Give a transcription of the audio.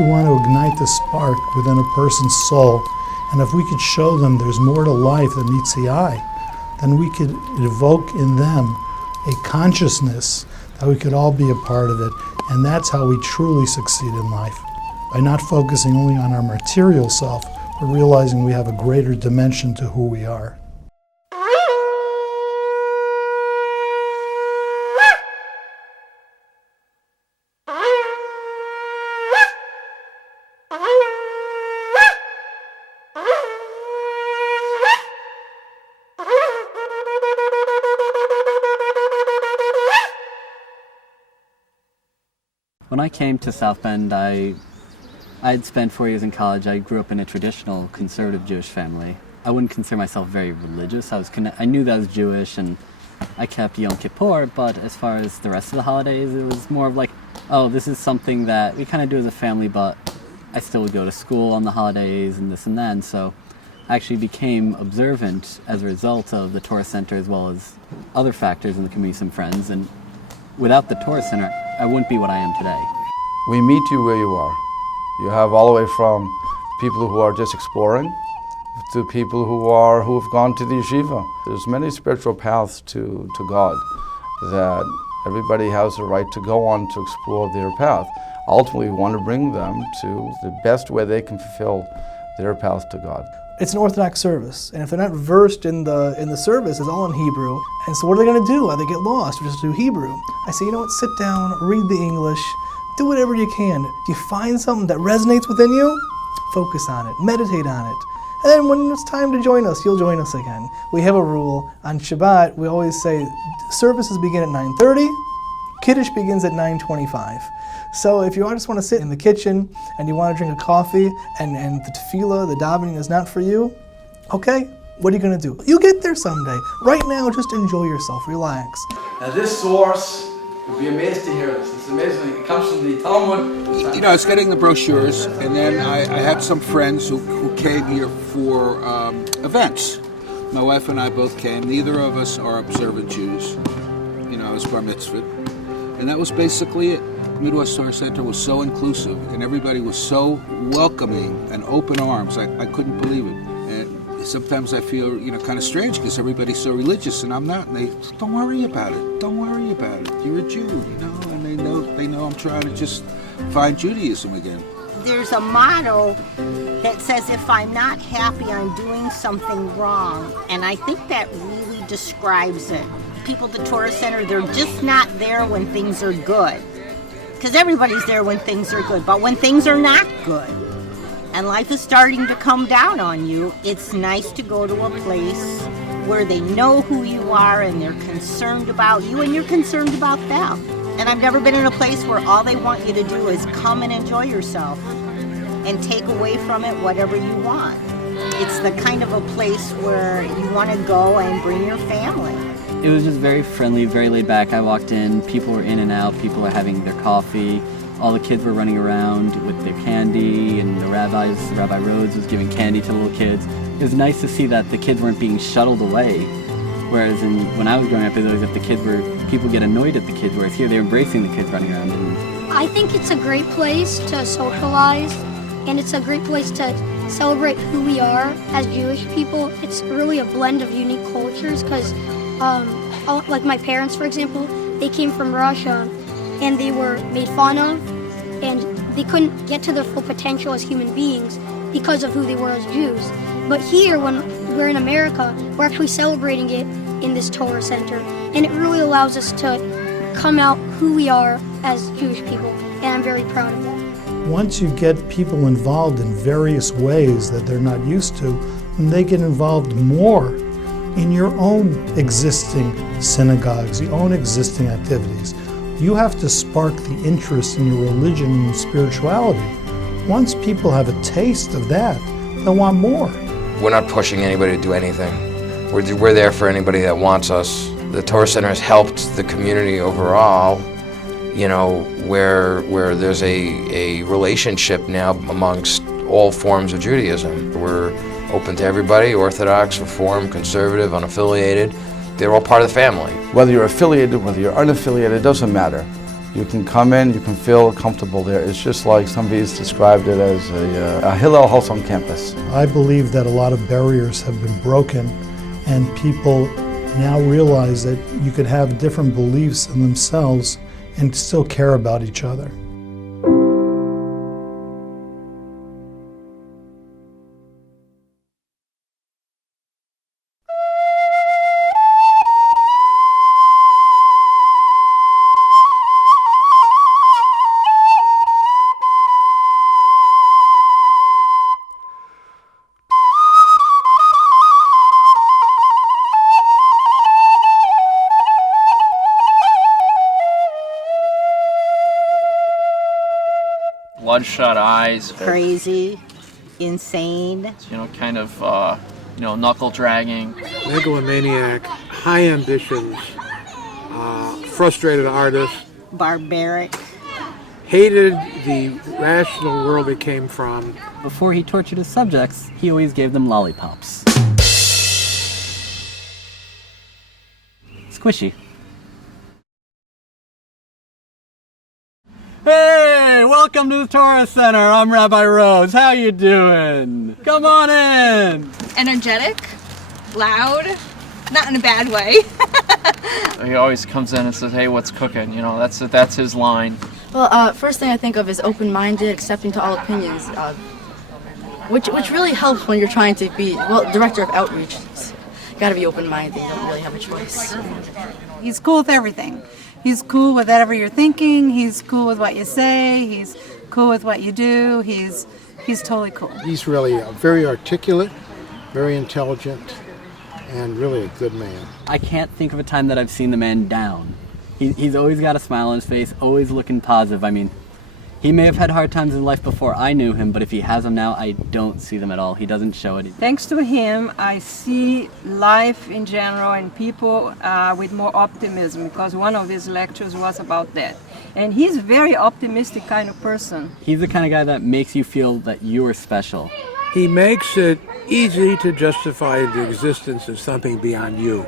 We want to ignite the spark within a person's soul, and if we could show them there's more to life than meets the eye, then we could evoke in them a consciousness that we could all be a part of it, and that's how we truly succeed in life. By not focusing only on our material self, but realizing we have a greater dimension to who we are. When I came to South Bend, I'd spent 4 years in college. I grew up in a traditional conservative Jewish family. I wouldn't consider myself very religious. I knew that I was Jewish and I kept Yom Kippur, but as far as the rest of the holidays, it was more of like, oh, this is something that we kind of do as a family, but I still would go to school on the holidays and this and that. And so I actually became observant as a result of the Torah Center as well as other factors in the community, some friends. And without the Torah Center, I wouldn't be what I am today. We meet you where you are. You have all the way from people who are just exploring to people who have gone to the yeshiva. There's many spiritual paths to God that everybody has a right to go on to explore their path. Ultimately, we want to bring them to the best way they can fulfill their path to God. It's an Orthodox service, and if they're not versed in the service, it's all in Hebrew. And so what are they going to do? Are they get lost or just do Hebrew? I say, you know what, sit down, read the English, do whatever you can. If you find something that resonates within you, focus on it, meditate on it. And then when it's time to join us, you'll join us again. We have a rule. On Shabbat, we always say services begin at 9:30, Kiddush begins at 9:25. So if you just want to sit in the kitchen and you want to drink a coffee and the tefillah, the davening is not for you, okay, what are you going to do? You'll get there someday. Right now, just enjoy yourself, relax. Now this source, you'll be amazed to hear this. It's amazing. It comes from the Talmud. You know, I was getting the brochures, and then I had some friends who came here for events. My wife and I both came. Neither of us are observant Jews. You know, I was bar mitzvah. And that was basically it. Midwest Torah Center was so inclusive, and everybody was so welcoming and open arms. I couldn't believe it. And sometimes I feel, you know, kind of strange because everybody's so religious, and I'm not. And they, don't worry about it. Don't worry about it. You're a Jew, you know. And they know I'm trying to just find Judaism again. There's a motto that says, if I'm not happy, I'm doing something wrong. And I think that really describes it. People at the Torah Center, they're just not there when things are good. Because everybody's there when things are good. But when things are not good, and life is starting to come down on you, it's nice to go to a place where they know who you are and they're concerned about you and you're concerned about them. And I've never been in a place where all they want you to do is come and enjoy yourself and take away from it whatever you want. It's the kind of a place where you want to go and bring your family. It was just very friendly, very laid back. I walked in, people were in and out, people were having their coffee, all the kids were running around with their candy, and Rabbi Rhodes was giving candy to little kids. It was nice to see that the kids weren't being shuttled away, whereas when I was growing up, it was as if people get annoyed at the kids, whereas here they're embracing the kids running around. I think it's a great place to socialize, and it's a great place to celebrate who we are as Jewish people. It's really a blend of unique cultures because like my parents, for example, they came from Russia and they were made fun of and they couldn't get to their full potential as human beings because of who they were as Jews. But here, when we're in America, we're actually celebrating it in this Torah Center, and it really allows us to come out who we are as Jewish people, and I'm very proud of that. Once you get people involved in various ways that they're not used to, then they get involved more in your own existing synagogues, your own existing activities. You have to spark the interest in your religion and spirituality. Once people have a taste of that, they'll want more. We're not pushing anybody to do anything. We're there for anybody that wants us. The Torah Center has helped the community overall, you know, where there's a relationship now amongst all forms of Judaism. We're open to everybody, Orthodox, Reform, Conservative, unaffiliated. They're all part of the family. Whether you're affiliated, whether you're unaffiliated, it doesn't matter. You can come in, you can feel comfortable there. It's just like somebody's described it as a Hillel house on campus. I believe that a lot of barriers have been broken, and people now realize that you could have different beliefs in themselves and still care about each other. Bloodshot eyes, Crazy, insane. kind of, knuckle dragging. Megalomaniac, high ambitions, frustrated artist, Barbaric. hated the rational world he came from. Before he tortured his subjects, he always gave them lollipops. Squishy. Hey, welcome to the Torah Center. I'm Rabbi Rose. How you doing? Come on in. Energetic, loud, not in a bad way. He always comes in and says, "Hey, what's cooking?" That's his line. Well, first thing I think of is open-minded, accepting to all opinions, which really helps when you're trying to be, director of outreach. You gotta be open-minded. You don't really have a choice. He's cool with everything. He's cool with whatever you're thinking. He's cool with what you say. He's cool with what you do. He's totally cool. He's really very articulate, very intelligent, and really a good man. I can't think of a time that I've seen the man down. He's always got a smile on his face, always looking positive. I mean, he may have had hard times in life before I knew him, but if he has them now, I don't see them at all. He doesn't show it. Thanks to him, I see life in general and people with more optimism, because one of his lectures was about that. And he's a very optimistic kind of person. He's the kind of guy that makes you feel that you're special. He makes it easy to justify the existence of something beyond you.